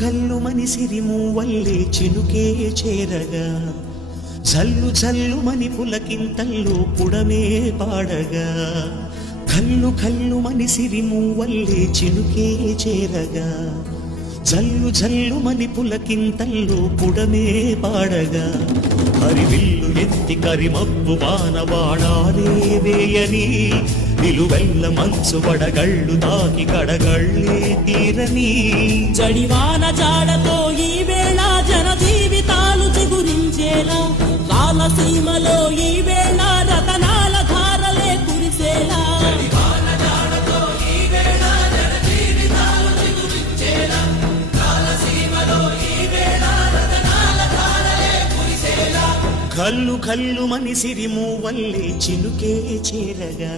కల్లు మని సిరిము వల్లే చినుకే చేరగా జల్లు జల్లు మని పులకింతల్లో పుడమే పాడగా కల్లు కల్లు మని సిరిము వల్లే చినుకే చేరగా జల్లు జల్లు మని పులకింతల్లో పుడమే పాడగా హరివిల్లు ఎత్తి కరిమబ్బు వానవాడాలే వేయని నిలువెల్ల మంచు వడగళ్ళు తాకి కడగళ్ళే తీరని జడివాన జాడతో ఈ వేళ జన జీవితాలు చిగురించేలా రాలసీమలో ఈ వేళ రతనాల ధారలే కురిసేలా కల్లు కల్లు మని సిరిము వల్లే చినుకే చేరగా